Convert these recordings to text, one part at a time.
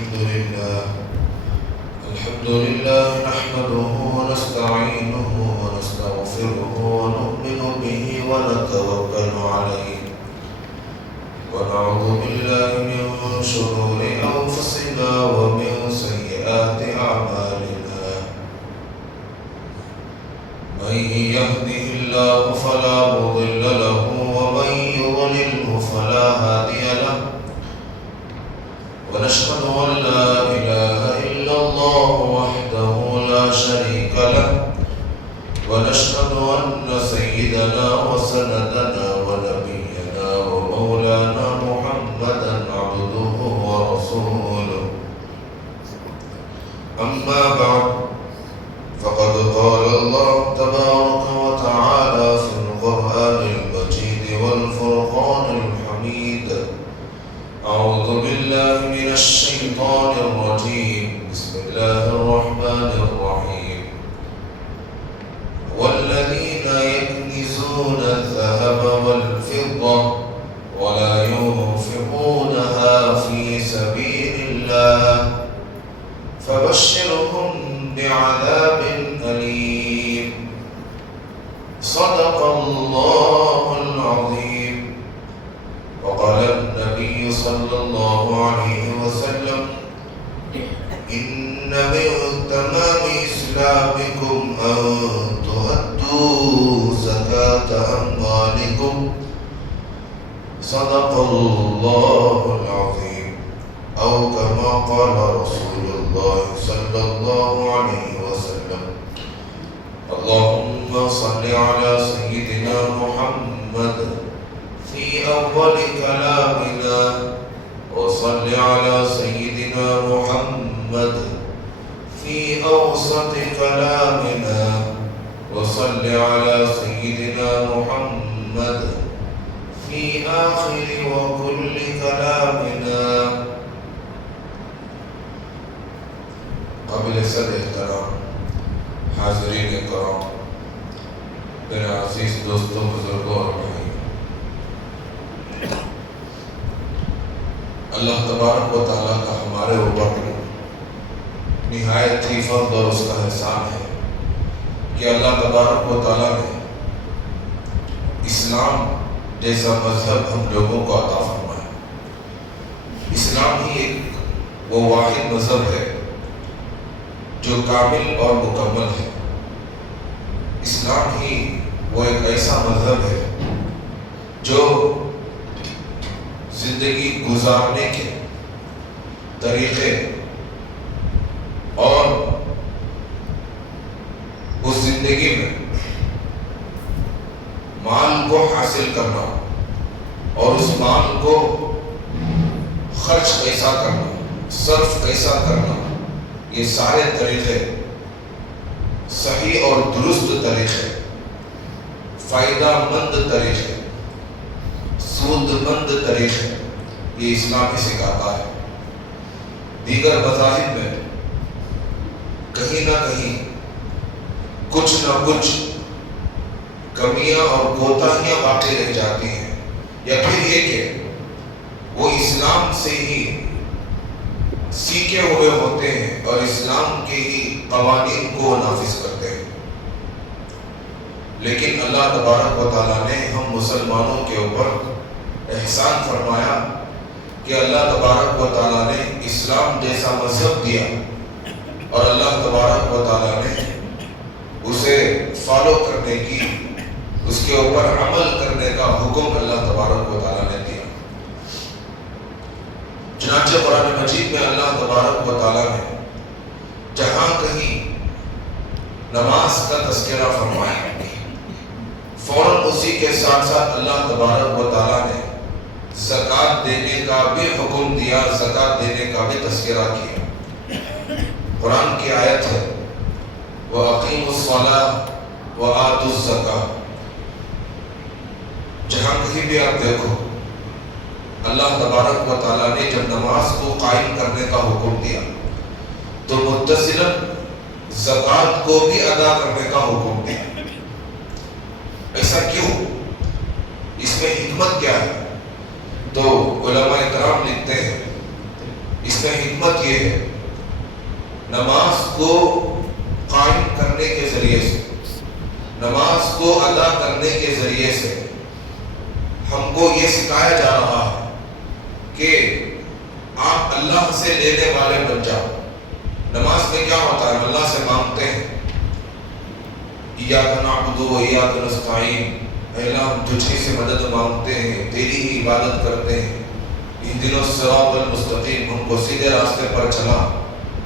الحمد لله نحمده ونستعينه ونستغفره ونؤمن به ونتوكل عليه ونعوذ بالله من شرور أنفسنا ومن سيئات أعمالنا من يهده الله فلا مضل له ومن يضلله فلا هادي له ونشهد أن لا إله إلا الله وحده لا شريك له ونشهد أن سيدنا وسندنا ونبينا ومولانا محمدا عبده ورسوله أما بعد فقد قال الله تبارك وتعالى في القرآن المجيد والفرقان الحميد أعوذ بالله من الشيطان الرجيم بسم الله الرحمن الرحيم والذين يكنزون الذهب والفضة ولا ينفقونها في سبيل الله فبشرهم بعذاب أليم صدق الله العظيم. وقال النبي صلى الله عليه وسلم إن من تمام إسلامكم أن تؤدوا زكاة أموالكم صدق الله العظيم أو كما قال رسول الله صلى الله عليه وسلم. اللهم صل على سيدنا محمد في أول كلامنا وصل على سيدنا محمد في أوسط كلامنا وصل على سيدنا محمد في آخر وكل كلامنا. قابل صد احترام حاضرین کرام، میرے عزیز دوستوں، بزرگوں اور بھائی، اللہ تبارک و تعالیٰ کا ہمارے اوپر نہایت ہی فضل اور اس کا احسان ہے کہ اللہ تبارک و تعالیٰ نے اسلام جیسا مذہب ہم لوگوں کو عطا فرمایا. اسلام ہی ایک وہ واحد مذہب ہے جو کامل اور مکمل ہے. اسلام ہی وہ ایک ایسا مذہب ہے جو زندگی گزارنے کے طریقے اور اس زندگی میں مال کو حاصل کرنا اور اس مال کو خرچ کیسا کرنا، صرف کیسا کرنا، یہ سارے طریقے صحیح اور درست طریقے، فائدہ مند طریقے، سود مند طریقے، یہ اسلام ہی سکھاتا ہے. دیگر مذاہب میں کہیں نہ کہیں کچھ نہ کچھ کمیاں اور کوتاہیاں باقی رہ جاتی ہیں، یا پھر یہ کہ وہ اسلام سے ہی سیکھے ہوئے ہوتے ہیں اور اسلام کے ہی قوانین کو نافذ کرتے ہیں. لیکن اللہ تبارک و تعالیٰ نے ہم مسلمانوں کے اوپر احسان فرمایا کہ اللہ تبارک و تعالیٰ نے اسلام جیسا مذہب دیا اور اللہ تبارک و تعالیٰ نے اسے فالو کرنے کی، اس کے اوپر عمل کرنے کا حکم اللہ تبارک و تعالیٰ نے دیا. چنانچہ قرآن مجید میں اللہ تبارک و تعالیٰ نے جہاں کہیں نماز کا تذکرہ فرمایا، فوراً اسی کے ساتھ ساتھ اللہ تبارک و تعالیٰ نے زکوٰۃ دینے کا بھی حکم دیا، زکوٰۃ دینے کا بھی تذکرہ کیا. قرآن کی آیت ہے وَأَقِيمُوا الصَّلَاةَ وَآتُوا الزَّكَاةَ. جہاں کہیں بھی آپ دیکھو اللہ تبارک و تعالیٰ نے جب نماز کو قائم کرنے کا حکم دیا تو متصلاً زکوٰۃ کو بھی ادا کرنے کا حکم دیا. ایسا کیوں؟ اس میں حکمت کیا ہے؟ تو علماء کرام لکھتے ہیں اس اس میں حکمت یہ ہے، نماز کو قائم کرنے کے ذریعے سے، نماز کو ادا کرنے کے ذریعے سے ہم کو یہ سکھایا جا رہا ہے کہ آپ اللہ سے لینے والے بن جاؤ۔ نماز میں کیا ہوتا ہے؟ ہم اللہ سے مانگتے ہیں، ایاک نعبد و ایاک نستعین، اے اللہ ہم تجھ ہی سے مدد مانگتے ہیں، تیری ہی عبادت کرتے ہیں، اہدنا الصراط المستقیم، ہم کو سیدھے راستے پر چلا۔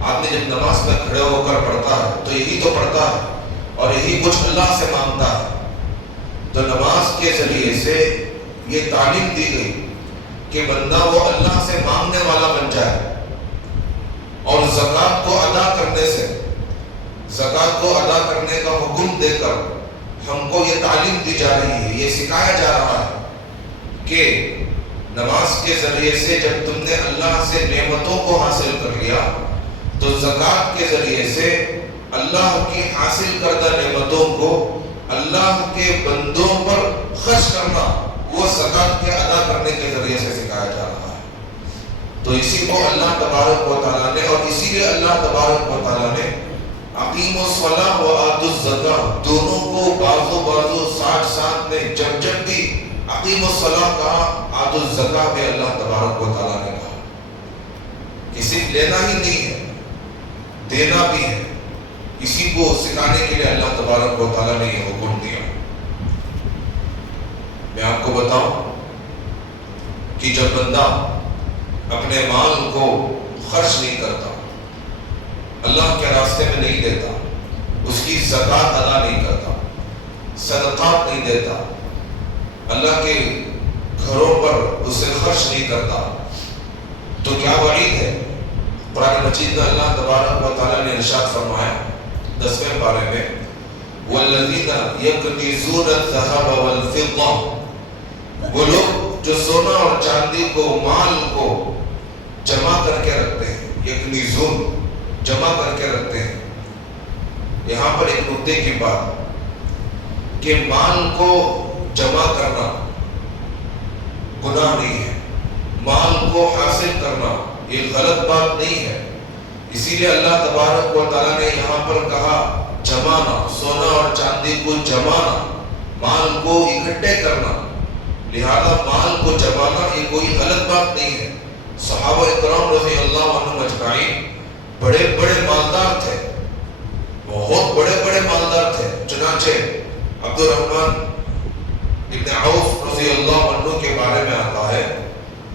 آدمی جب نماز میں کھڑے ہو کر پڑھتا ہے تو یہی تو پڑھتا ہے اور یہی کچھ اللہ سے مانگتا ہے۔ تو نماز کے ذریعے سے یہ تعلیم دی گئی کہ بندہ وہ اللہ سے مانگنے والا بن جائے، اور زکوٰۃ کو ادا کرنے سے، زکوٰۃ کو ادا کرنے کا حکم دے کر ہم کو یہ تعلیم دی جا رہی ہے، یہ سکھایا جا رہا ہے کہ نماز کے ذریعے سے جب تم نے اللہ سے نعمتوں کو حاصل کر لیا تو زکوٰۃ کے ذریعے سے اللہ کی حاصل کردہ نعمتوں کو اللہ کے بندوں پر خرچ کرنا، وہ زکوٰۃ کے ادا کرنے کے ذریعے سے سکھایا جا رہا ہے۔ تو اسی کو اللہ تبارک و تعالیٰ نے، اور اسی لیے اللہ تبارک و تعالیٰ نے اقیموا الصلاۃ وآتوا الزکاۃ دونوں کو بازو بازو ساتھ ساتھ میں جب بھی اقیموا الصلاۃ کہا، آتوا الزکاۃ بھی اللہ تبارک و تعالیٰ نے کہا کہ صرف لینا ہی نہیں ہے، دینا بھی ہے۔ اسی کو سکھانے کے لیے اللہ تبارک و تعالیٰ نے یہ حکم دیا۔ میں آپ کو بتاؤں کہ جب بندہ اپنے مال کو خرچ نہیں کرتا، اللہ کے راستے میں نہیں دیتا، اس کی زکوٰۃ ادا نہیں کرتا، صدقات نہیں دیتا، اللہ کے گھروں پر اسے خرچ نہیں کرتا، تو کیا وعید ہے؟ قرآن مجید میں اللہ تبارک و تعالیٰ نے ارشاد فرمایا 10ویں پارے میں، وَالَّذِينَ يَكْنِزُونَ الذَّهَبَ وَالْفِضَّةَ، وہ لوگ جو سونا اور چاندی کو، مال کو جمع کر کے رکھتے ہیں، یکنیزون جمع کر کے رکھتے ہیں۔ یہاں پر ایک نکتے کی بات کہ مال کو جمع کرنا گناہ نہیں ہے، مال کو حاصل کرنا یہ غلط بات نہیں ہے، اسی لیے اللہ تبارک و تعالیٰ نے یہاں پر کہا جمانا، سونا اور چاندی کو جمانا، مال کو اکٹھے کرنا، لہذا مال کو جمانا یہ کوئی غلط بات نہیں ہے۔ صحابہ اکرام رضی اللہ عنہم اجمعین بڑے بڑے مالدار تھے، بہت بڑے بڑے مالدار تھے، چنانچہ عبد الرحمن ابن عوف رضی اللہ عنہ کے بارے میں آتا ہے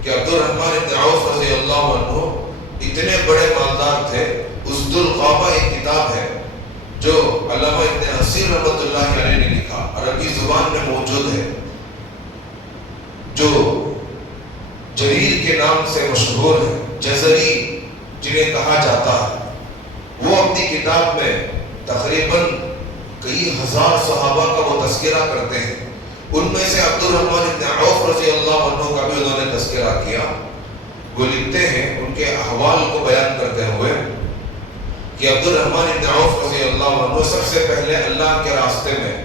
کہ عبد الرحمن ابن عوف رضی اللہ عنہ اتنے بڑے مالدار تھے، اسد الغابہ ایک کتاب ہے جو علامہ ابن حسیر رحمۃ اللہ علیہ نے لکھا، عربی زبان میں موجود ہے، جو جریر کے نام سے مشہور ہے، جزری جنہیں کہا جاتا ہے، وہ اپنی کتاب میں تقریباً کئی ہزار صحابہ کا وہ تذکرہ کرتے ہیں، ان میں سے عبد الرحمن ابن عوف رضی اللہ عنہ کا بھی انہوں نے تذکرہ کیا۔ وہ لکھتے ہیں ان کے احوال کو بیان کرتے ہوئے کہ عبد الرحمن ابن عوف رضی اللہ عنہ سب سے پہلے اللہ کے راستے میں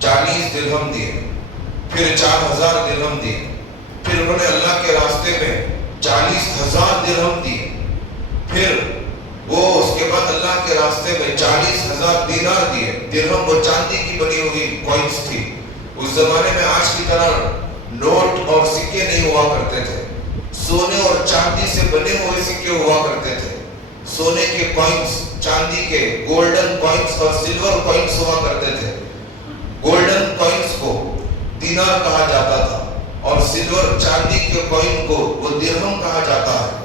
40 درہم دیے، پھر 4000 درہم دیے، پھر انہوں نے اللہ کے راستے میں 40,000 درہم دیے، پھر وہ اس کے بعد اللہ کے راستے میں 40,000 دینار دیے۔ درہم وہ چاندی کی بنی ہوئی کوئنس تھی، اس زمانے میں آج کی طرح نوٹ اور سکے نہیں ہوا کرتے تھے، سونے اور چاندی سے بنے ہوئے سکے ہوا کرتے تھے، سونے کے کوئنس، چاندی کے گولڈن کوئنس اور سلور کوئنس ہوا کرتے تھے۔ گولڈن کوئنس کو دینار کہا جاتا تھا اور سلور چاندی کے کوئن کو وہ درہم کہا جاتا ہے۔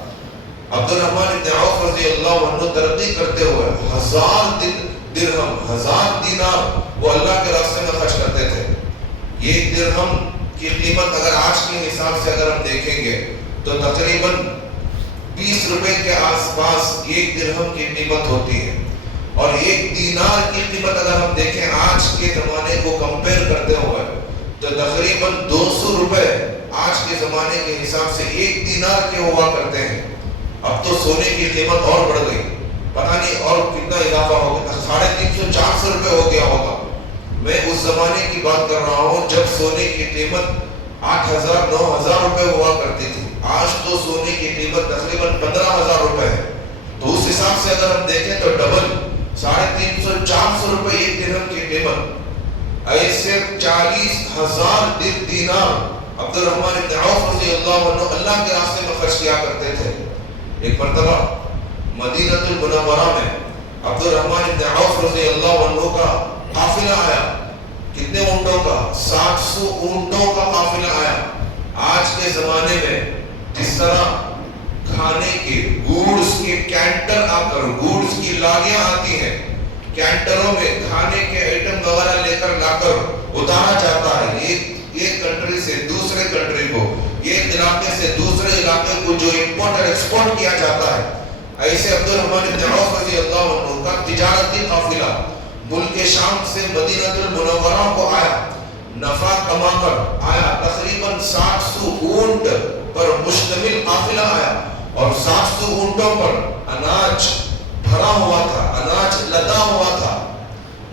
عبد الرحمن ابن عوف رضی اللہ عنہ ترقی کرتے ہوئے 1000 درہم، 1000 دینار وہ اللہ کے راستے میں خرچ کرتے تھے۔ ایک درہم کی قیمت اگر آج کے حساب سے اگر ہم دیکھیں گے تو تقریباً 20 روپے کے آس پاس ایک درہم کی قیمت ہوتی ہے، اور ایک دینار کی قیمت اگر ہم دیکھیں آج کے زمانے کو کمپیئر کرتے ہوئے تو تقریباً 200 روپے آج کے زمانے کے حساب سے ایک دینار کے ہوا کرتے ہیں۔ اب تو سونے کی قیمت اور بڑھ گئی، پتہ نہیں اور کتنا اضافہ ہو گیا، 350-400 روپے ہو گیا ہوگا۔ میں اس زمانے کی بات کر رہا ہوں جب سونے کی قیمت 8,000-9,000 روپے ہوا کرتی تھی، آج تو سونے کی قیمت تقریباً 15 اللہ کے راستے میں خرچ کیا کرتے تھے. ایک مرتبہ مدینہ المنورہ میں عبد الرحمن بن عوف رضی اللہ عنہ کا قافلہ آیا. کتنے اونٹوں کا؟ 700 اونٹوں کا قافلہ آیا. آج کے زمانے میں جس طرح کھانے کے گوڈز کے کینٹر آ کر گوڈز کی لاریاں آتی ہیں، کینٹروں میں کھانے کے آئٹم وغیرہ لے کر لا کر اتارا جاتا ہے ایک کنٹری سے دوسرے کنٹری کو، ایک علاقے سے دوسرے علاقے کو جو امپورٹ اور ایکسپورٹ کیا جاتا ہے، ایسے عبد الرحمن بن عوف رضی اللہ عنہ کا تجارتی قافلہ ملک شام سے مدینہ المنورہ کو آیا. نفع کما کر آیا. تقریباً 700 اونٹ پر مشتمل قافلہ آیا اور 700 اونٹوں پر اناج بھرا ہوا تھا، اناج لدا ہوا تھا.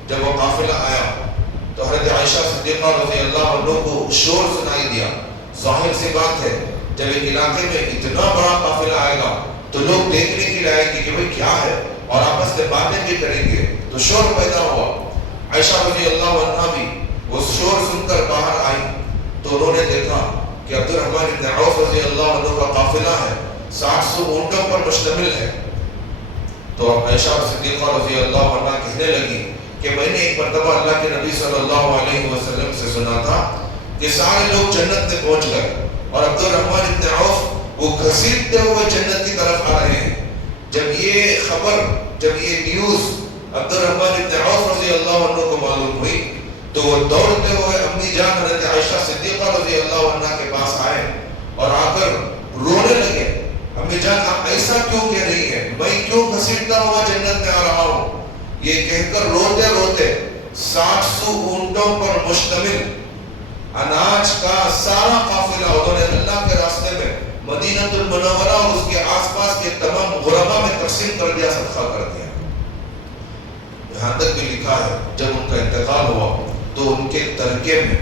جب وہ قافلہ آیا تو حضرت عائشہ صدیقہ رضی اللہ عنہ کو شور سنائی دیا. ظاہر سی بات ہے جب ایک علاقے میں اتنا بڑا قافلہ آئے گا تو لوگ دیکھنے کے لیے آئے گے کہ بھئی کیا ہے، اور آپس میں باتیں بھی کریں گے. تو شور پیدا ہوا. عائشہ رضی اللہ عنہ بھی وہ شور سن کر باہر آئی تو انہوں نے دیکھا کہ عبد الرحمن بن عوف رضی اللہ عنہ کا قافلہ ہے، 700 اونٹوں پر مشتمل ہے. تو عائشہ صدیقہ رضی اللہ عنہ کہنے لگی کہ میں نے ایک مرتبہ اللہ کے نبی صلی اللہ علیہ وسلم سے سنا تھا کہ سارے لوگ جنت میں پہنچ گئے اور عبد الرحمن بن عوف وہ گھسیٹتے ہوئے جنت کی طرف آ رہے ہیں. جب یہ خبر، جب یہ نیوز عبد الرحمن بن عوف رضی اللہ عنہ کو معلوم ہوئی تو وہ دوڑتے ہوئے امی جان حضرت عائشہ صدیقہ رضی اللہ عنہ کے پاس آئے اور آ کر رونے لگے. امی جان آپ ایسا کیوں کہہ رہی ہیں، میں کیوں گھسیٹتا ہوا جنت میں آ رہا ہوں؟ یہ کہہ کر روتے روتے 700 اونٹوں پر مشتمل اناج کا سارا قافلہ انہوں نے اللہ کے راستے میں مدینہ المنورہ اور اس کے آس پاس کے تمام غربا میں تقسیم کر دیا، صدقہ کر دیا. یہاں تک بھی لکھا ہے جب ان کا انتقال ہوا تو ان کے ترکے میں،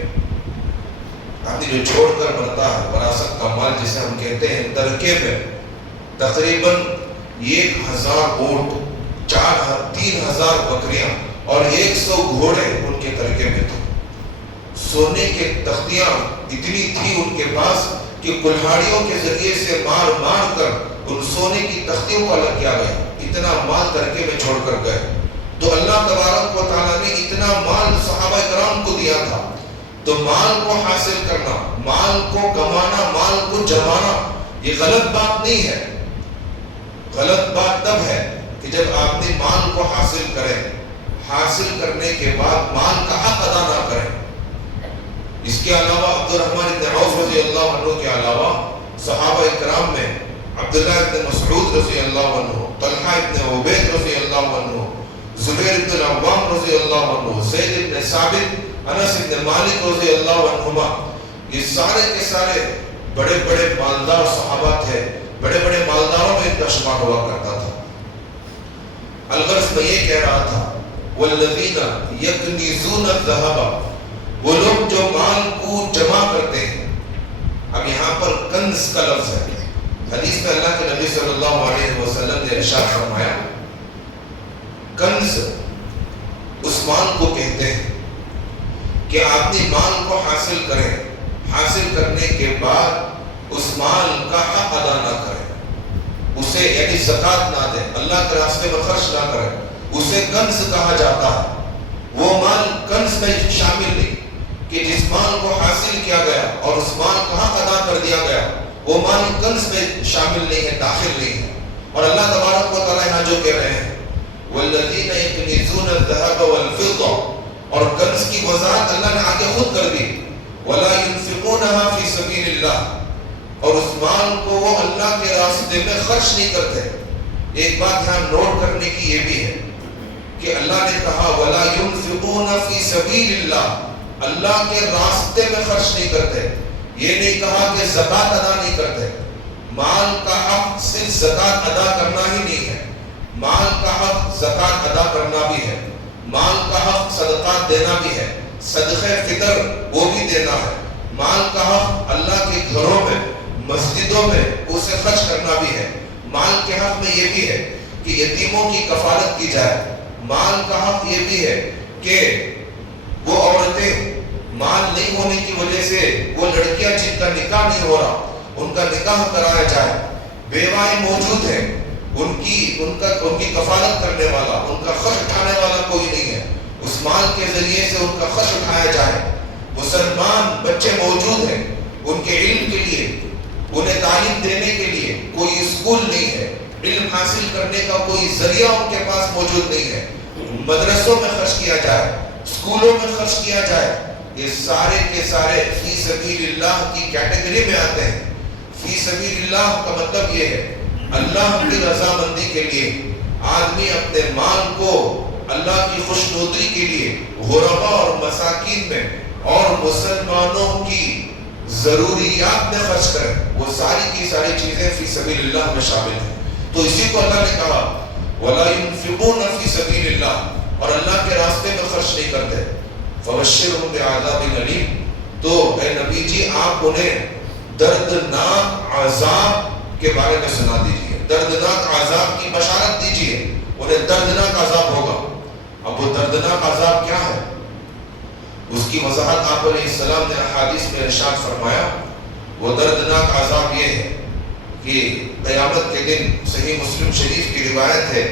آدمی جو چھوڑ کر مرتا ہے وراثت کا مال جسے ہم کہتے ہیں، ترکے میں تقریباً 1000 اونٹ، 3000 بکریاں اور 100 گھوڑے ان کے ترکے میں تھے. سونے کے تختیاں اتنی تھی ان کے پاس کہ کلہاڑیوں کے ذریعے سے مار مار کر ان سونے کی تختیوں کو الگ کیا گیا. اتنا مال ترکے میں چھوڑ کر گئے. تو اللہ تبارک و تعالیٰ نے اتنا مال صحابہ کرام کو دیا تھا. تو مال کو حاصل کرنا، مال کو کمانا، مال کو جمانا یہ غلط بات نہیں ہے. غلط بات تب ہے کہ جب آپ نے مال کو حاصل کریں، حاصل کرنے کے بعد مال کا حق ادا نہ کریں. اس کے علاوہ عبد الرحمن بن عوف رضی اللہ عنہ کے علاوہ صحابہ اکرام میں عبداللہ بن مسعود رضی اللہ عنہ، طلحہ بن عبید رضی اللہ عنہ، زبیر بن العوام رضی اللہ عنہ، زید بن ثابت، انس بن مالک رضی اللہ عنہما، یہ سارے کے سارے بڑے بڑے مالدار صحابہ تھے. بڑے بڑے مالداروں میں ان کا شمار ہوا کرتا تھا. الغرض میں یہ کہہ رہا تھا والذین یکنزون الذهب، وہ لوگ جو مال کو جمع کرتے ہیں. اب یہاں پر کنز کا لفظ ہے. حدیث میں اللہ کے نبی صلی اللہ علیہ وسلم نے ارشاد فرمایا کنز اس مال کو کہتے ہیں کہ آپ نے مال کو حاصل کریں، حاصل کرنے کے بعد اس مال کا حق ادا نہ کریں، اسے یعنی زکوٰۃ نہ دیں، اللہ کے راستے میں خرچ نہ کریں، اسے کنز کہا جاتا ہے. وہ مال کنز میں شامل نہیں کہ جس مال کو حاصل کیا گیا اور اس مال کا حق ادا کر دیا گیا، وہ مال کنز میں شامل نہیں ہے، داخل نہیں ہے. اور اللہ تبارک و تعالیٰ یہاں جو کہہ رہے ہیں والذین یکنزون الذهب والفضة، اور کنز کی وضاحت اللہ نے آگے خود کر دی، ولا ينفقونها في سبيل الله، اور اس مال کو وہ اللہ کے راستے میں خرچ نہیں کرتے. ایک بات یہاں نوٹ کرنے کی یہ بھی ہے کہ اللہ نے کہا ولا ينفقون في سبيل الله، اللہ کے راستے میں خرچ نہیں کرتے. یہ نہیں کہا کہ زکوٰۃ ادا نہیں کرتے. مال کا حق صرف زکوٰۃ ادا کرنا ہی نہیں ہے، مال کا حق زکوٰۃ ادا کرنا بھی ہے، مال کا حق صدقات دینا بھی ہے، صدقہ فطر وہ بھی دینا ہے. مال کا حق اللہ کے گھروں میں، مسجدوں میں اسے خرچ کرنا بھی ہے. مال کے حق میں یہ بھی ہے کہ یتیموں کی کفالت کی جائے. مال کا حق یہ بھی ہے کہ وہ عورتیں مال نہیں ہونے کی وجہ سے، وہ لڑکیاں جن کا نکاح نہیں ہو رہا، ان کا نکاح کرایا جائے. بیوائیں موجود ہیں، ان کی کفالت کرنے والا، ان کا خرچ اٹھانے والا کوئی نہیں ہے، اس مال کے ذریعے سے ان کا خرچ اٹھایا جائے. مسلمان بچے موجود ہیں، ان کے علم کے لیے، انہیں تعلیم دینے کے لیے کوئی اسکول نہیں ہے، علم حاصل کرنے کا کوئی ذریعہ ان کے پاس موجود نہیں ہے. مدرسوں میں خرچ کیا جائے، اسکولوں میں خرچ کیا جائے. یہ سارے کے سارے فی سبیل اللہ کی کیٹیگری میں آتے ہیں. فی سبیل اللہ کا مطلب یہ ہے اللہ کی رضامندی کے لیے آدمی اپنے مال کو اللہ کی خوشنودی کے لیے غربا اور مساکین میں اور مسلمانوں کی ضروریات میں خرچ کرے. وہ ساری کی ساری چیزیں فی سبیل اللہ میں شامل ہیں. تو اسی کو اللہ نے کہا وَلَا يُنْفِقُونَ فِي سَبِيلِ اللَّهِ، اور اللہ کے راستے میں خرچ نہیں کرتے. فَبَشِّرْهُم بِعَذَابٍ أَلِيمٍ، تو اے نبی جی آپ انہیں دردناک عذاب کے بارے میں سنا دیجئے، دردناک عذاب کی بشارت دیجئے. انہیں دردناک عذاب ہوگا. اب وہ دردناک عذاب کیا ہے؟ اس کی وضاحت آپ علیہ السلام نے احادیث میں ارشاد فرمایا. وہ دردناک عذاب یہ ہے کہ قیامت کے دن صحیح مسلم شریف کی روایت ہے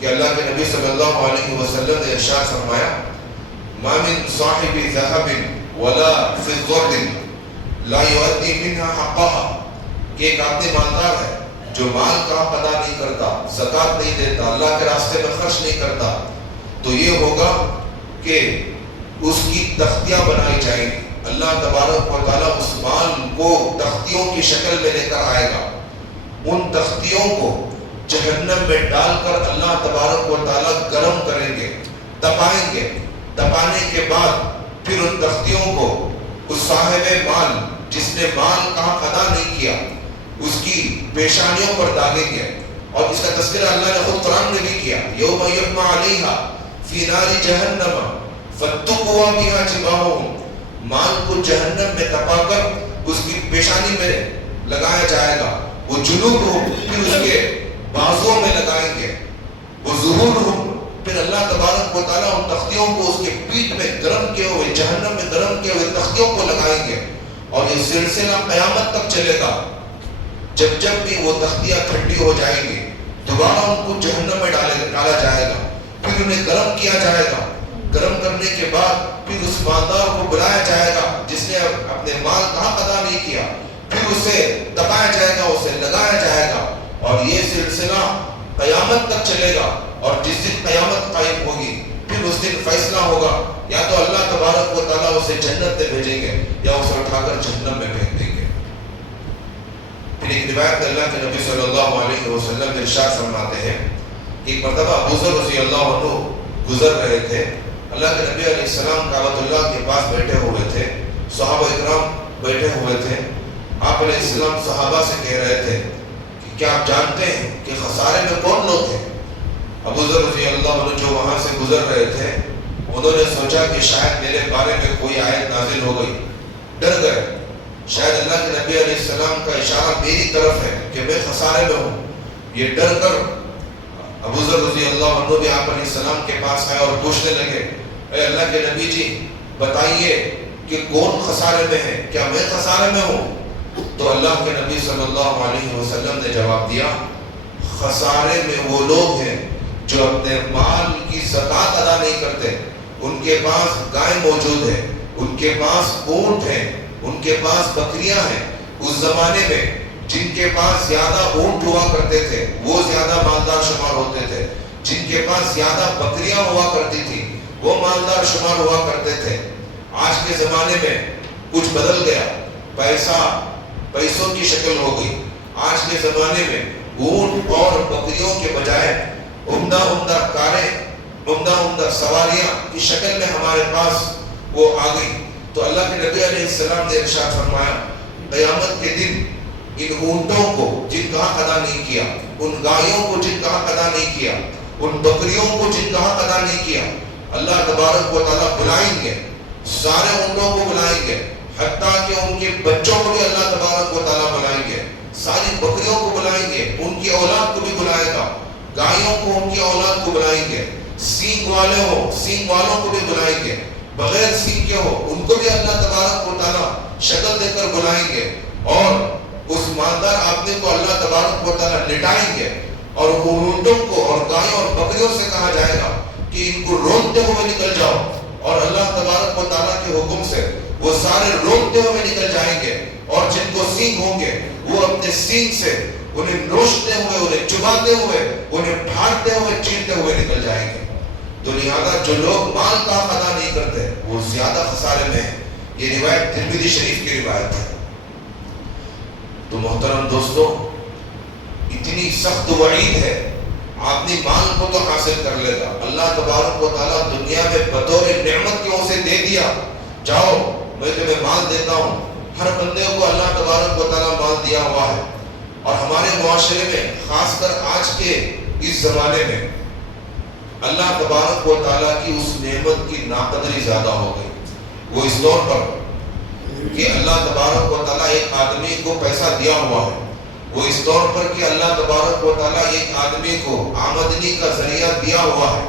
کہ اللہ کے نبی صلی اللہ علیہ وسلم نے ارشاد فرمایا ما من صاحب ذهب ولا فضة لا يؤدي منها حقها، کہ ایک آدمی مالدار ہے جو مال کا حق ادا نہیں کرتا، زکوٰۃ نہیں دیتا، اللہ کے راستے میں خرچ نہیں کرتا، تو یہ ہوگا کہ اس کی تختیاں بنائی جائیں گی. اللہ تبارک و تعالیٰ اس مال کو تختیوں کی شکل میں لے کر آئے گا. ان تختیوں کو جہنم میں ڈال کر اللہ تبارک و تعالیٰ گرم کریں گے، تپائیں گے. تپانے کے بعد پھر ان تختیوں کو اس صاحب مال جس نے مال کا حق ادا نہیں کیا اس کی پیشانیوں پر ڈالیں گے. اور اس کا تذکرہ اللہ نے خود قرآن میں بھی کیا. یوم یحمى علیہا فی نار جہنم فتقوی بہا جباہہم، مال کو جہنم میں تپا کر اس کی پیشانی میں لگایا جائے گا. وہ جنوب ہو پھر اس کے بازوں میں لگائیں گے. وہ ظہور ہو پھر اللہ تبارک و تعالیٰ ان تختیوں کو اس کے پیٹ میں گرم کیے ہوئے جہنم میں گرم کیے ہوئے تختیوں کو لگائیں گے. اور یہ سلسلہ قیامت تک چلے گا. جب جب بھی وہ تختیاں ٹھنڈی ہو جائیں گی دوبارہ ان کو جہنم میں ڈالا جائے گا. پھر انہیں گرم کیا جائے گا. گرم کرنے کے بعد پھر اس مالدار کو بلایا جائے گا جس نے اپنے مال کا حق ادا نہیں کیا. پھر اسے تپایا جائے گا، اسے لگایا جائے گا. اور یہ سلسلہ قیامت تک چلے گا. اور جس دن قیامت قائم ہوگی پھر اس دن فیصلہ ہوگا، یا تو اللہ تبارک و تعالیٰ اسے جنت میں بھیجیں گے یا اسے اٹھا کر جہنم میں بھیج دیں گے. پھر ایک روایت میں اللہ کے نبی صلی اللہ علیہ وسلم ارشاد فرماتے ہیں ایک مرتبہ ابو ذر رضی اللہ عنہ گزر رہے تھے. اللہ کے نبی علیہ السلام کعبۃ اللہ کے پاس بیٹھے ہوئے تھے. صحابہ اکرام بیٹھے ہوئے تھے. آپ علیہ السلام صحابہ سے کہہ رہے تھے کہ کیا آپ جانتے ہیں کہ خسارے میں کون لوگ ہیں؟ ابو ذر رضی اللہ عنہ جو وہاں سے گزر رہے تھے انہوں نے سوچا کہ شاید میرے بارے میں کوئی آیت نازل ہو گئی. ڈر گئے. شاید اللہ کے نبی علیہ السلام کا اشارہ میری طرف ہے کہ میں خسارے میں ہوں. یہ ڈر کر ابو ذر رضی اللہ عنہ بھی آپ علیہ السلام کے پاس آئے اور پوچھنے لگے اے اللہ کے نبی جی بتائیے کہ کون خسارے میں ہے، کیا میں خسارے میں ہوں؟ تو اللہ کے نبی صلی اللہ علیہ وسلم نے جواب دیا خسارے میں وہ لوگ ہیں جو اپنے مال کی زکوٰۃ ادا نہیں کرتے. ان کے پاس گائے موجود ہے، ان کے پاس اونٹ ہیں، ان کے پاس بکریاں ہیں. اس زمانے میں جن کے پاس زیادہ اونٹ ہوا کرتے تھے وہ زیادہ مالدار شمار ہوتے تھے. جن کے پاس زیادہ بکریاں ہوا کرتی تھی وہ مالدار شمار ہوا کرتے تھے. آج کے زمانے میں کچھ بدل گیا، پیسوں کی شکل ہو گئی. آج کے زمانے میں اونٹ اور بکریوں کے بجائے عمدہ کاریں، عمدہ سواریاں کی شکل میں ہمارے پاس وہ آ گئی. تو اللہ کے نبی علیہ السلام نے ارشاد فرمایا قیامت کے دن ان اونٹوں کو جن کا حق ادا نہیں کیا، ان گایوں کو جن کا حق ادا نہیں کیا، ان بکریوں کو جن کا حق ادا نہیں کیا، اللہ تبارک و تعالیٰ بلائیں گے. سارے اونٹوں کو بلائیں گے، حتیٰ کہ ان کے بچوں کو بھی اللہ تبارک و تعالیٰ بلائیں گے. ساری بکریوں کو بلائیں گے، ان کی اولاد کو بھی بلائے گا. گایوں کو ان کی اولاد کو بلائیں گے. سینگ والے ہو سینگ والوں کو بھی بلائیں گے. بغیر سینگ کے ہو ان کو بھی اللہ تبارک و تعالیٰ شکل دے کر بلائیں گے. اور اس مالدار آدمی کو اللہ تبارک و تعالیٰ لٹائیں گے اور اونٹوں کو اور گایوں اور بکریوں سے کہا جائے گا کہ ان کو روکتے ہوئے نکل جاؤ، اور اللہ تبارک و تعالیٰ کے حکم سے وہ سارے روکتے ہوئے نکل جائیں گے، اور جن کو سینگ ہوں گے وہ اپنے سینگ سے انہیں نوچتے ہوئے، انہیں چباتے ہوئے، انہیں پھاڑتے ہوئے، چیرتے ہوئے نکل جائیں گے۔ تو لہذا جو لوگ مال کا حق ادا نہیں کرتے وہ زیادہ خسارے میں ہیں۔ یہ روایت ترمذی شریف کی روایت ہے۔ تو محترم دوستو، اتنی سخت وعید ہے، آدمی مال کو تو حاصل کر لے گا، اللہ تبارک و تعالیٰ دنیا میں بطور نعمت کے اسے دے دیا، جاؤ میں تمہیں مال دیتا ہوں۔ ہر بندے کو اللہ تبارک و تعالیٰ مال دیا ہوا ہے، اور ہمارے معاشرے میں خاص کر آج کے اس زمانے میں اللہ تبارک و تعالیٰ کی اس نعمت کی ناقدری زیادہ ہو گئی۔ وہ اس طور پر کہ اللہ تبارک و تعالیٰ ایک آدمی کو پیسہ دیا ہوا ہے، وہ اس طور پر کہ اللہ تبارک و تعالیٰ ایک آدمی کو آمدنی کا ذریعہ دیا ہوا ہے،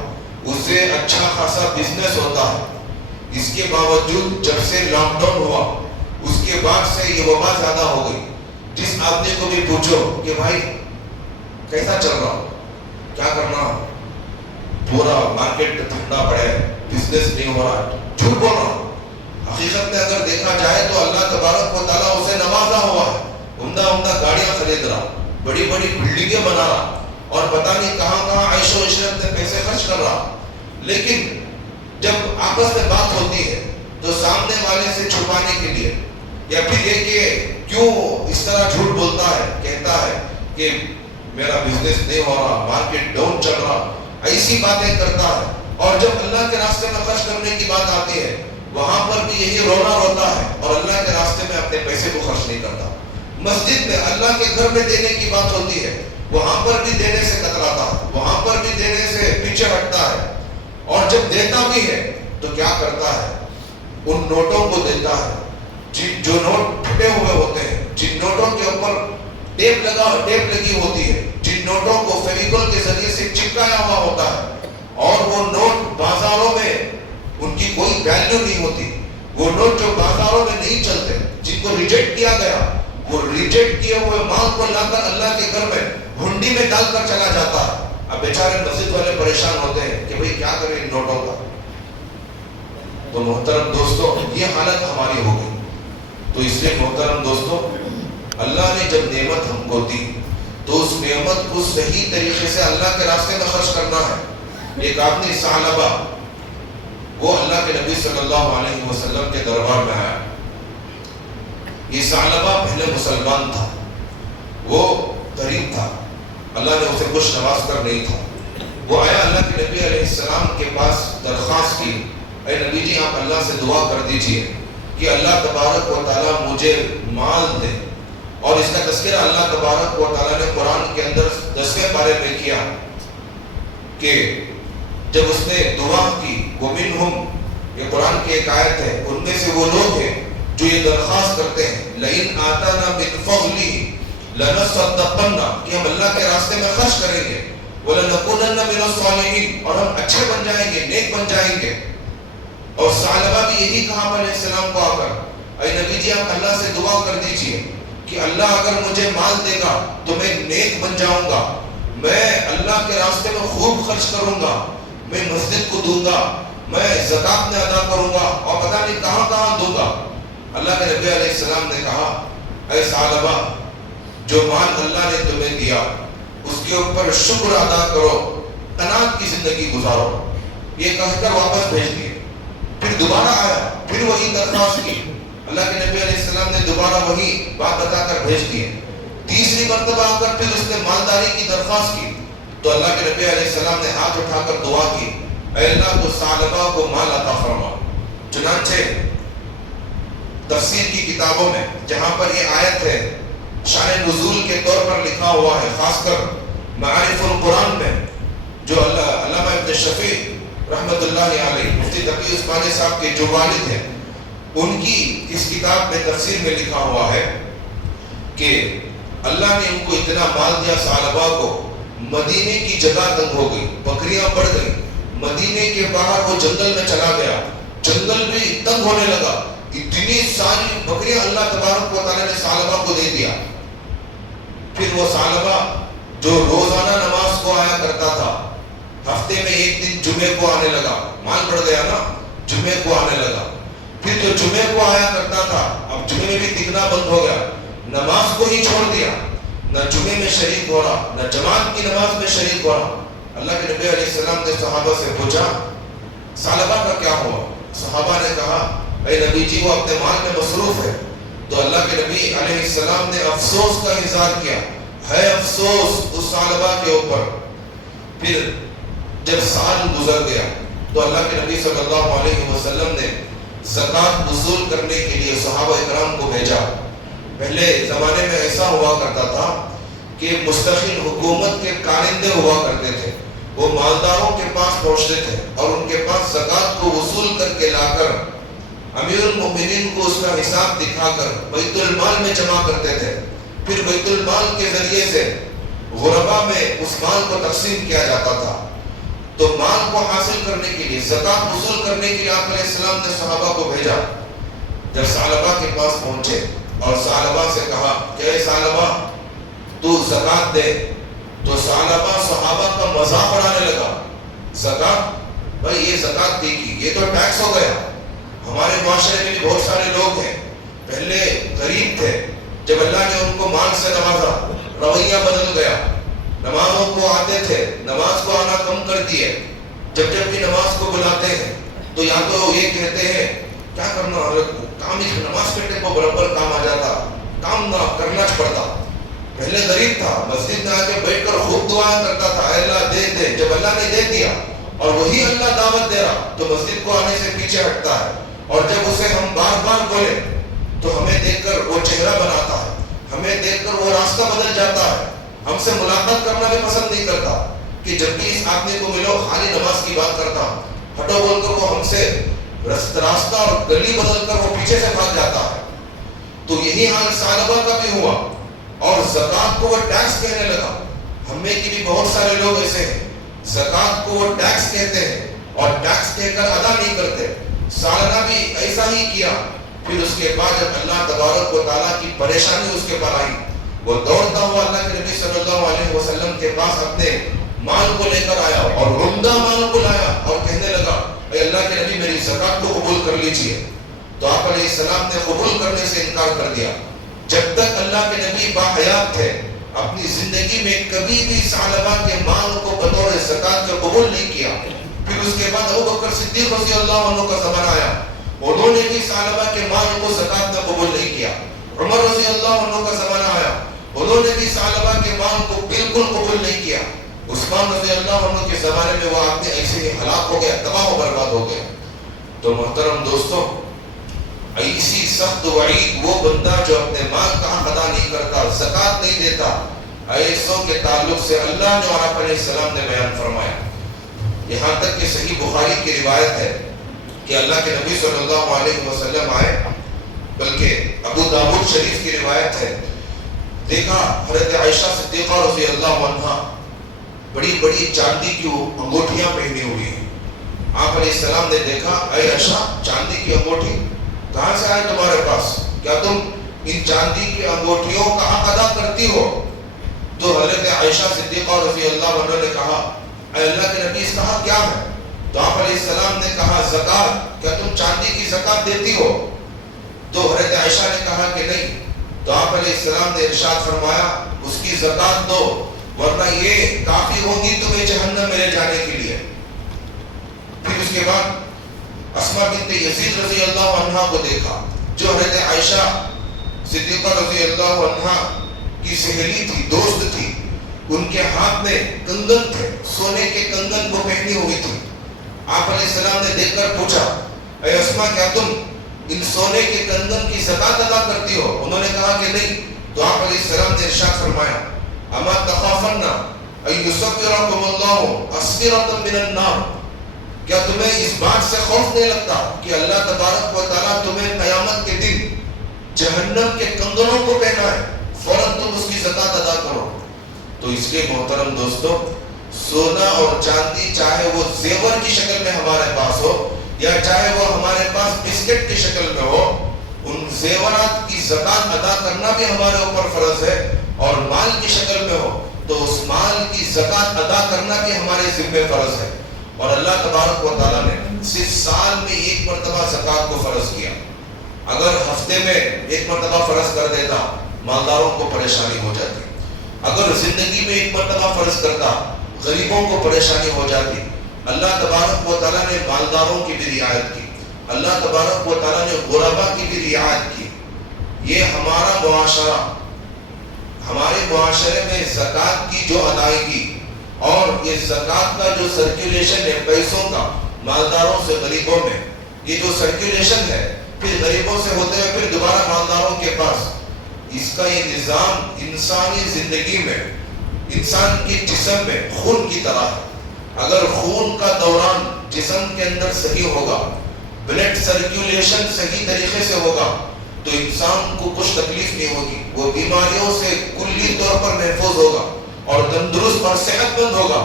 اسے اچھا خاصا بزنس ہوتا ہے۔ اس کے باوجود جب سے لاک ڈاؤن ہوا اس کے بعد سے یہ وبا زیادہ ہو گئی۔ جس آدمی کو بھی پوچھو کہ بھائی کیسا چل رہا، کیا کرنا، پورا مارکیٹ ٹھنڈا پڑے، بزنس نہیں ہو رہا، جھوٹ بول رہا۔ حقیقت میں اگر دیکھا جائے تو اللہ تبارک و تعالیٰ اسے نوازا ہوا ہے، عمدہ گاڑیاں خرید رہا، بڑی بڑی بلڈنگیں بنا رہا، اور پتہ نہیں کہاں کہاں عیش و عشرت میں پیسے خرچ کر رہا۔ لیکن جب آپس میں بات ہوتی ہے تو سامنے والے سے چھپانے کے لیے، یا پھر یہ کہ کیوں اس طرح جھوٹ بولتا ہے، کہتا ہے کہ میرا بزنس نہیں ہو رہا، مارکیٹ ڈاؤن چل رہا، ایسی باتیں کرتا ہے۔ اور جب اللہ کے راستے میں خرچ کرنے کی بات آتی ہے وہاں پر بھی یہی رونا روتا ہے، اور اللہ کے راستے میں اپنے پیسے کو خرچ نہیں کرتا۔ مسجد میں اللہ کے گھر میں دینے کی بات ہوتی ہے، وہاں پر بھی دینے سے کتراتا ہے، وہاں پر بھی دینے سے پیچھے ہٹتا ہے، اور جب دیتا بھی ہے تو کیا کرتا ہے، ان نوٹوں کو دیتا ہے جو نوٹ پھٹے ہوئے ہوتے ہیں، جن نوٹوں کے اوپر ٹیپ لگی ہوتی ہے، جن نوٹوں کو فیویکول کے ذریعے سے چپکایا ہوا ہوتا ہے، اور وہ نوٹ بازاروں میں ان کی کوئی ویلیو نہیں ہوتی۔ وہ نوٹ جو بازاروں میں نہیں چلتے، جن کو ریجیکٹ کیا گیا، وہ ریجیکٹ کیے ہوئے مال کو لا کر اللہ کے گھر میں ہنڈی میں ڈال کر چلا جاتا ہے۔ اب بیچارے مسجد والے پریشان ہوتے ہیں کہ بھئی کیا کریں ان نوٹوں کا۔ تو محترم دوستو، یہ حالت ہماری ہو گئی۔ تو اس لیے محترم دوستو، اللہ نے جب نعمت ہم کو دی تو اس نعمت کو صحیح طریقے سے اللہ کے راستے میں خرچ کرنا ہے۔ ایک آدمی ثعلبہ، وہ اللہ کے نبی صلی اللہ علیہ وسلم کے دربار میں آیا۔ یہ ثعلبہ پہلے مسلمان تھا، وہ غریب تھا، اللہ نے اسے خوش نواز کر نہیں تھا۔ وہ آیا اللہ کے نبی علیہ السلام کے پاس، درخواست کی، اے نبی جی آپ اللہ سے دعا کر دیجئے کہ اللہ تبارک و تعالیٰ مجھے مال دے۔ اور اس کا تذکرہ اللہ تبارک و تعالیٰ نے قرآن کے اندر 10ویں پارے میں کیا کہ جب اس نے دعا کی، وَمِنْهُمْ، یہ قرآن کی ایک آیت ہے، ان میں سے وہ لوگ ہیں جو یہ درخواست کرتے ہیں لَإِنْ آتَانَا مِنْ فَضْلِهِ لَنَصَّدَّقَنَّ، کہ ہم اللہ کے راستے میں خرچ کریں گے، وَلَنَكُونَنَّ مِنَ الصَّالِحِينَ، اور ہم اچھے بن جائیں گے، نیک بن جائیں گے۔ اور ثعلبہ بھی یہی کہا علیہ السلام کو آ کر، اے نبی جی آپ اللہ سے دعا کر دیجئے کہ اللہ اگر مجھے مال دے گا تو میں نیک بن جاؤں گا، میں اللہ کے راستے میں خوب خرچ کروں گا، میں مسجد کو دوں گا، میں زکوٰۃ میں ادا کروں گا، اور پتہ نہیں کہاں کہاں دوں گا۔ اللہ کے نبی علیہ السلام نے کہا، اے ثعلبہ، جو مال اللہ نے تمہیں دیا اس کے اوپر شکر ادا کرو، قناعت کی زندگی گزارو۔ یہ کہہ کر واپس بھیج دیے۔ پھر دوبارہ آیا، پھر وہی درخواست کی، اللہ کے نبی علیہ السلام نے دوبارہ وہی بات بتا کر بھیج دیے۔ تیسری مرتبہ آ کر پھر اس نے مالداری کی درخواست کی، تو اللہ کے نبی علیہ السلام نے ہاتھ اٹھا کر دعا کی، اے اللہ تو ثعلبہ کو مال عطا فرما۔ چنانچہ تفسیر کی کتابوں میں جہاں پر یہ آیت ہے شان نزول کے طور پر لکھا ہوا ہے، خاص کر معارف القرآن میں، جو علامہ ابن شفیع رحمت اللہ علیہ، مفتی تقی عثمانی صاحب کے جو والد ہیں، ان کی اس کتاب میں تفسیر میں لکھا ہوا ہے کہ اللہ نے ان کو اتنا مال دیا ثعلبہ کو، مدینے کی جگہ تنگ ہو گئی، بکریاں بڑھ گئی، مدینے کے باہر وہ جنگل میں چلا گیا، جنگل بھی تنگ ہونے لگا، اتنی ساری بکریاں اللہ تبارک و تعالیٰ نے ثعلبہ کو دے دیا۔ پھر وہ ثعلبہ جو روزانہ نماز کو آیا کرتا تھا، ہفتے میں ایک دن جمعے کو آنے لگا، مال بڑھ گیا نا، جمعے کو آنے لگا۔ پھر جو جمعے کو آیا کرتا تھا اب جمعے میں بھی دکھنا بند ہو گیا، نماز کو ہی چھوڑ دیا، نہ جمعے میں شریک ہو رہا، نہ جماعت کی نماز میں شریک ہو رہا۔ اللہ کے نبی علیہ السلام نے صحابہ سے پوچھا ثعلبہ کا کیا ہوا؟ صحابہ نے کہا اے نبی جی وہ اپنے مال میں مصروف ہے۔ تو اللہ کے نبی علیہ السلام نے افسوس کا اظہار کیا، ہے افسوس اس ثعلبہ کے اوپر۔ پھر جب سال گزر گیا تو اللہ کے نبی صلی اللہ علیہ وسلم نے زکوٰۃ وصول کرنے کے لیے صحابہ اکرام کو بھیجا۔ پہلے زمانے میں ایسا ہوا کرتا تھا کہ مستقل حکومت کے کارندے ہوا کرتے تھے، وہ مالداروں کے پاس پہنچتے تھے اور ان کے پاس زکوٰۃ کو وصول کر کے لا کر امیر المؤمنین کو اس کا حساب دکھا کر بیت المال میں جمع کرتے تھے۔ پھر بیت المال کے ذریعے سے غربا میں اس مال کو تقسیم کیا جاتا تھا۔ تو مال کو حاصل کرنے کے لیے، زکوٰۃ وصول کرنے کے لیے آپ علیہ السلام نے صحابہ کو بھیجا۔ جب ثعلبہ کے پاس پہنچے اور ثعلبہ سے کہا کہ اے ثعلبہ تو زکوٰۃ دے، تو ثعلبہ صحابہ کا مذاق اڑانے لگا۔ زکوٰۃ؟ بھائی یہ زکوٰۃ دی کی، یہ تو ٹیکس ہو گیا۔ ہمارے معاشرے میں بھی بہت سارے لوگ ہیں، پہلے غریب تھے، جب اللہ نے ان کو مال سے نوازا رویہ بدل گیا، نمازوں کو آتے تھے، نماز کو آنا کم کر دیے۔ جب بھی نماز کو بلاتے ہیں تو یا تو یہ کہتے ہیں کیا کرنا، کام ہی نماز کے ٹائم برابر کام آ جاتا، کام نہ کرنا پڑتا۔ پہلے غریب تھا، مسجد میں آ کے بیٹھ کر خوب دعائیں کرتا تھا، اے اللہ دے دے۔ جب اللہ نے دے دیا اور وہی اللہ دعوت دے رہا تو مسجد کو آنے سے پیچھے ہٹتا ہے، اور جب اسے ہم بار بار بولے تو ہمیں دیکھ کر وہ چہرہ بناتا ہے، ہمیں دیکھ کر وہ راستہ بدل جاتا ہے، ہم سے ملاقات کرنا بھی پسند نہیں کرتا کہ جب بھی اس آدمی کو ملو خالی نماز کی بات کرتا، ہٹو بول کر وہ ہم سے راستہ اور گلی بدل کر وہ پیچھے سے بھاگ جاتا ہے۔ تو یہی حال ثعلبہ کا بھی ہوا، اور زکوٰۃ کو وہ ٹیکس کہنے لگا۔ ہم میں کی بھی بہت سارے لوگ ایسے ہیں، زکوٰۃ کو وہ ٹیکس کہتے ہیں اور ٹیکس کہہ کر ادا نہیں کرتے۔ ثعلبہ بھی ایسا ہی کیا۔ پھر اس کے بعد جب اللہ تبارک و تعالیٰ کی پریشانی اس کے پر آئی، وہ دوڑتا ہوا اللہ کے نبی صلی اللہ علیہ وسلم کے پاس اپنے مال کو لے کر آیا اور عمدہ مال کو لایا اور کہنے لگا اے اللہ کے نبی میری زکوٰۃ کو قبول کر لیجئے۔ تو آپ علیہ السلام نے قبول کرنے سے انکار کر دیا۔ جب تک اللہ کے نبی باحیات تھے اپنی زندگی میں کبھی بھی ثعلبہ کے مال کو بطور زکوٰۃ کا قبول نہیں کیا۔ پھر اس کے بعد ابوبکر صدیق رضی اللہ عنہ کا زمانہ آیا، انہوں نے بھی ثعلبہ کے مال کو زکوٰۃ میں قبول نہیں کیا۔ عمر رضی اللہ عنہ کا زمانہ آیا، انہوں نے بھی ثعلبہ کے مال کو بالکل قبول نہیں کیا۔ عثمان رضی اللہ عنہ کے زمانے میں وہ آدمی ایسے ہی ہلاک ہو گیا، تباہ و برباد ہو گیا۔ تو محترم دوستو، ایسی سخت وعید وہ بندہ جو اپنے مال کا حق ادا نہیں کرتا، زکوٰۃ نہیں دیتا، ایسوں کے تعلق سے اللہ نے اور آپ علیہ السلام نے بیان فرمایا۔ یہاں تک کہ صحیح بخاری کی روایت ہے کہ اللہ کے نبی صلی اللہ علیہ وسلم آئے، بلکہ ابو داؤد شریف کی روایت ہے، دیکھا حضرت عائشہ صدیقہ رضی اللہ عنہا بڑی بڑی چاندی کی انگوٹھیاں پہنی ہوئی ہیں۔ آپ علیہ السلام نے دیکھا اے عائشہ چاندی کی انگوٹھی کہاں سے آئے تمہارے پاس؟ کیا تم ان چاندی کی انگوٹھیوں کا حق ادا کرتی ہو؟ تو حضرت عائشہ صدیقہ رضی اللہ عنہ نے کہا اے اللہ کے نبی اس کا حق کیا ہے؟ تو آپ علیہ السلام نے کہا زکوٰۃ، کیا تم چاندی کی زکوٰۃ دیتی ہو؟ تو حضرت عائشہ نے کہا کہ نہیں۔ تو آپ علیہ السلام نے ارشاد فرمایا اس کی زکوٰۃ دو، ورنہ یہ کافی ہوگی تمہیں جہنم میں لے جانے کے لیے۔ پھر اس کے بعد اسماء بنت یزید رضی اللہ عنہا کو دیکھا، جو حضرت عائشہ صدیقہ رضی اللہ عنہا کی سہیلی تھی، دوست تھی۔ ان کے ہاتھ میں کنگن تھے، سونے کے کنگن کو پہنی ہوئی تھی۔ آپ علیہ السلام نے دیکھ کر پوچھا اے اسماء کیا تم ان سونے کے کنگن کی زکوٰۃ ادا کرتی ہو؟ انہوں نے کہا کہ نہیں۔ تو آپ علیہ السلام نے ارشاد فرمایا اما تخافن ان یصفرکم اللہ اسفرۃ من النار، کیا تمہیں اس بات سے خوف نہیں لگتا کہ اللہ تبارک و تعالیٰ تمہیں قیامت کے دن جہنم کے کنگنوں کو پہنائے، فوراً تم اس کی زکوٰۃ ادا کرو۔ تو اس لیے محترم دوستو، سونا اور چاندی چاہے وہ زیور کی شکل میں ہمارے پاس ہو یا چاہے وہ ہمارے پاس بسکٹ کی شکل میں ہو، ان زیورات کی زکوٰۃ ادا کرنا بھی ہمارے اوپر فرض ہے، اور مال کی شکل میں ہو تو اس مال کی زکوٰۃ ادا کرنا بھی ہمارے ذمہ فرض ہے. اور اللہ تبارک و تعالیٰ نے صرف سال میں ایک مرتبہ زکوٰۃ کو فرض کیا. اگر ہفتے میں ایک مرتبہ فرض کر دیتا مالداروں کو پریشانی ہو جاتی. اگر زندگی میں ایک مرتبہ فرض کرتا غریبوں کو پریشانی ہو جاتی. اللہ تبارک و تعالیٰ نے مالداروں کی بھی رعایت کی. اللہ تبارک و تعالیٰ نے غربا کی بھی رعایت کی. یہ ہمارا معاشرہ، ہمارے معاشرے میں زکوٰۃ کی جو ادائیگی اور یہ زکوٰۃ کا جو سرکولیشن ہے پیسوں کا مالداروں سے غریبوں میں، یہ جو سرکولیشن ہے پھر غریبوں سے ہوتے ہوئے پھر دوبارہ مالداروں کے پاس، اس کا یہ نظام انسانی زندگی میں، انسان کے جسم میں خون کی طرح ہے. اگر خون کا دوران جسم کے اندر صحیح ہوگا، بلڈ سرکولیشن صحیح طریقے سے ہوگا تو انسان کو کچھ تکلیف نہیں ہوگی. وہ بیماریوں سے کلی طور پر محفوظ ہوگا اور تندرست اور صحت مند ہوگا.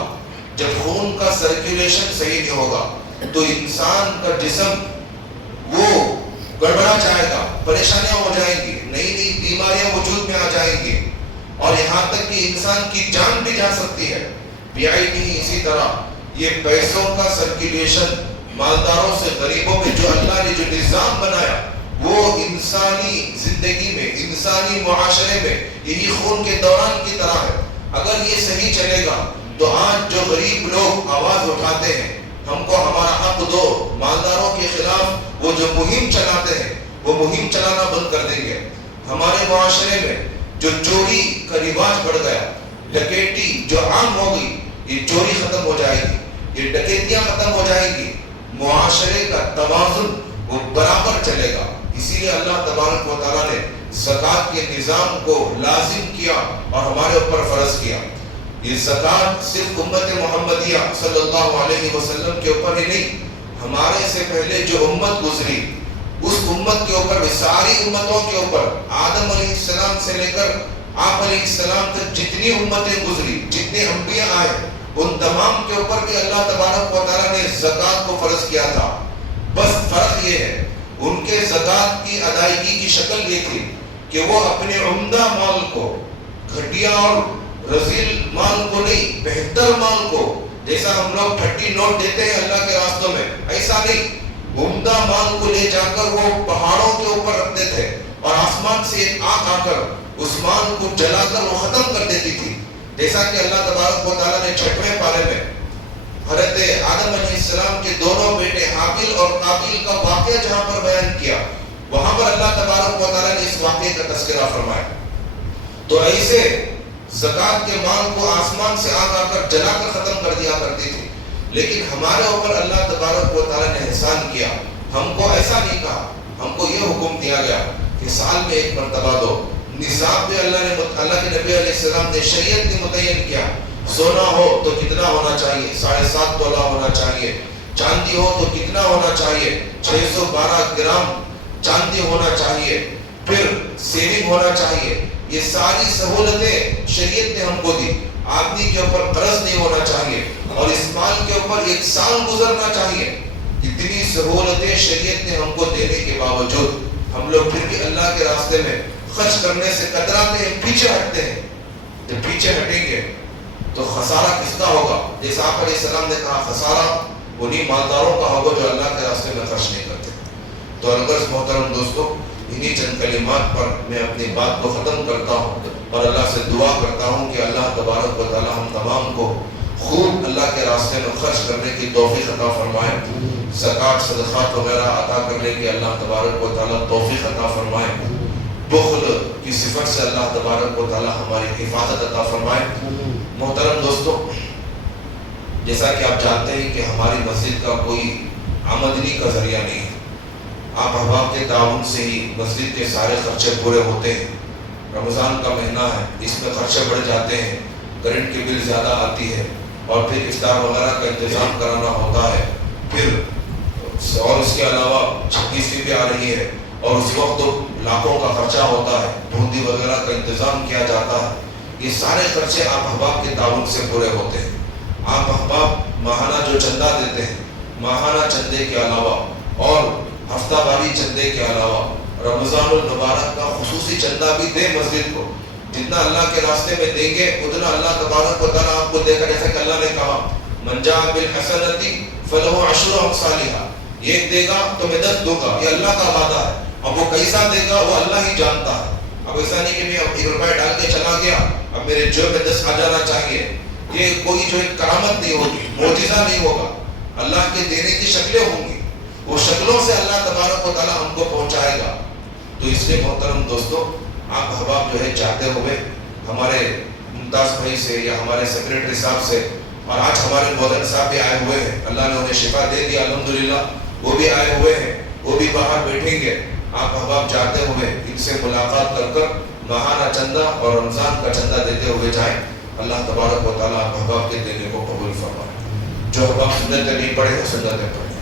جب خون کا سرکولیشن صحیح نہیں ہوگا تو انسان کا جسم وہ گڑبڑا جائے گا، پریشانیاں ہو جائیں گی، نئی نئی بیماریاں وجود میں آ جائیں گی اور یہاں تک کہ انسان کی جان بھی جا سکتی ہے. نہیں اسی طرح یہ پیسوں کا سرکولیشن مالداروں سے غریبوں میں جو اللہ نے جو نظام بنایا وہ انسانی زندگی میں، انسانی معاشرے میں یہی خون کے دوران کی طرح ہے. اگر یہ صحیح چلے گا تو آج جو غریب لوگ آواز اٹھاتے ہیں ہم کو ہمارا حق دو، مالداروں کے خلاف وہ جو مہم چلاتے ہیں وہ مہم چلانا بند کر دیں گے. ہمارے معاشرے میں جو چوری کا رواج بڑھ گیا، ڈکیتی جو عام ہو گئی، یہ چوری ختم ہو جائے گی، یہ ڈکیتیاں ختم ہو جائیں گی، معاشرے کا توازن وہ برابر چلے گا. اسی لیے اللہ تبارک و تعالیٰ نے زکوٰۃ کے نظام کو لازم کیا اور ہمارے اوپر فرض کیا. یہ زکوٰۃ صرف امت محمدیہ صلی اللہ علیہ وسلم کے اوپر ہی نہیں، ہمارے سے پہلے جو امت گزری اس امت کے اوپر، ساری امتوں کے اوپر، آدم علیہ السلام سے لے کر آپ علیہ السلام تک جتنی امتیں گزری، جتنے انبیاء آئے، ان تمام کے اوپر بھی اللہ تبارک و تعالیٰ نے زکوٰۃ کو فرض کیا تھا. بس فرق یہ ہے ان کے زکوٰۃ کی ادائیگی کی شکل یہ تھی کہ وہ اپنے عمدہ مال کو، گھٹیا اور رذیل مال کو نہیں، بہتر مال کو، جیسا ہم لوگ پھٹی نوٹ دیتے ہیں اللہ کے راستوں میں، ایسا نہیں، عمدہ مال کو لے جا کر وہ پہاڑوں کے اوپر رکھتے تھے اور آسمان سے ایک آگ آ کر اس مال کو جلا کر وہ ختم کر دیتی تھی. جیسا کہ اللہ تبارک و تعالیٰ نے 6ویں پارے میں حضرت آدم علیہ السلام کے دونوں بیٹے حابیل اور قابیل کا واقعہ جہاں پر بیان کیا، وہاں پر اللہ تبارک و تعالیٰ نے اس واقعے کا تذکرہ فرمایا. تو ایسے زکوٰۃ کے مال کو آسمان سے آگ آ کر جلا کر ختم کر دیا کرتی تھی. لیکن ہمارے اوپر اللہ تبارک و تعالیٰ نے احسان کیا، ہم کو ایسا نہیں کہا، ہم کو یہ حکم دیا گیا کہ سال میں ایک مرتبہ دو. نصاب بھی اللہ کے نبی علیہ السلام نے شریعت نے متعین کیا. سونا ہو تو کتنا ہونا چاہیے؟ 7.5 تولہ ہونا چاہیے. چاندی ہو تو کتنا ہونا چاہیے؟ 612 گرام چاندی ہونا چاہیے. پھر سیونگ ہونا چاہیے. یہ ساری سہولتیں شریعت نے ہم کو دی. آدمی کے اوپر قرض نہیں ہونا چاہیے اور اس مال کے اوپر 1 سال گزرنا چاہیے. اتنی سہولتیں شریعت نے ہم کو دینے کے باوجود ہم لوگ پھر بھی اللہ کے راستے میں خرچ کرنے سے کتراتے ہیں، پیچھے ہٹتے ہیں. جب پیچھے ہٹیں گے تو خسارہ کس کا ہوگا؟ جیسا آپ علیہ السلام نے کہا، خسارہ انہی مالداروں کا ہوگا جو اللہ کے راستے میں خرچ نہیں کرتے. تو الغرض محترم دوستو، انہی چند کلمات پر میں اپنی بات کو ختم کرتا ہوں اور اللہ سے دعا کرتا ہوں کہ اللہ تبارک و تعالی ہم تمام کو خوب اللہ کے راستے میں خرچ کرنے کی توفیق عطا فرمائے. زکوٰۃ صدقات وغیرہ عطا کرنے کی اللہ تبارک و تعالی توفیق عطا فرمائے. بخل کی صفت سے اللہ تبارک و تعالی ہماری حفاظت عطا فرمائے. محترم دوستو، جیسا کہ آپ جانتے ہیں کہ ہماری مسجد کا کوئی آمدنی کا ذریعہ نہیں ہے. آپ احباب کے تعاون سے ہی مسجد کے سارے خرچے پورے ہوتے ہیں. رمضان کا مہینہ ہے، اس میں خرچے بڑھ جاتے ہیں، کرنٹ کی بل زیادہ آتی ہے اور پھر افطار وغیرہ کا انتظام کرانا ہوتا ہے. پھر اور اس کے علاوہ 26ویں بھی آ رہی ہے اور اس وقت لاکھوں کا خرچہ ہوتا ہے، بوندی وغیرہ کا انتظام کیا جاتا ہے. یہ سارے خرچے آپ احباب کے تعاون سے پورے ہوتے ہیں. آپ احباب ماہانہ جو چندہ دیتے ہیں، ماہانہ چندے کے علاوہ اور ہفتہ واری چندے کے علاوہ رمضان المبارک کا خصوصی چندہ بھی دیں مسجد کو. جتنا اللہ کے راستے میں دیں گے اتنا اللہ تبارک و تعالیٰ آپ کو دے گا. جیسا کہ اللہ نے کہا من جاء بالحسنۃ فلہ عشر امثالھا، ایک دے گا تو میں 10 دوں گا. یہ اللہ کا وعدہ ہے. اب وہ کیسا دے گا وہ اللہ ہی جانتا ہے. اب ایسا نہیں کہ میں اب 1 روپے ڈال کے چلا گیا اب میرے جیب میں 10 آ جانا چاہیے. یہ کوئی جو ایک کرامت نہیں ہوگی، معجزہ نہیں ہوگا. اللہ کے دینے کی شکلیں ہوں گی، وہ شکلوں سے اللہ تبارک و تعالیٰ ہم کو پہنچائے گا. تو اس لیے محترم دوستو، آپ احباب جو ہے چاہتے ہوئے ہمارے ممتاز بھائی سے یا ہمارے سیکریٹری صاحب سے، اور آج ہمارے مولن صاحب بھی آئے ہوئے ہیں، اللہ نے انہیں شفا دے دیا الحمدللہ، وہ بھی آئے ہوئے ہیں، وہ بھی باہر بیٹھیں گے. آپ احباب چاہتے ہوئے ان سے ملاقات کر ماہانہ چندہ اور رمضان کا چندہ دیتے ہوئے جائیں. اللہ تبارک و تعالیٰ آپ احباب کے دینے کو قبول فرمائے. جو احباب سنتیں نہیں پڑھے وہ سنتیں پڑھیں.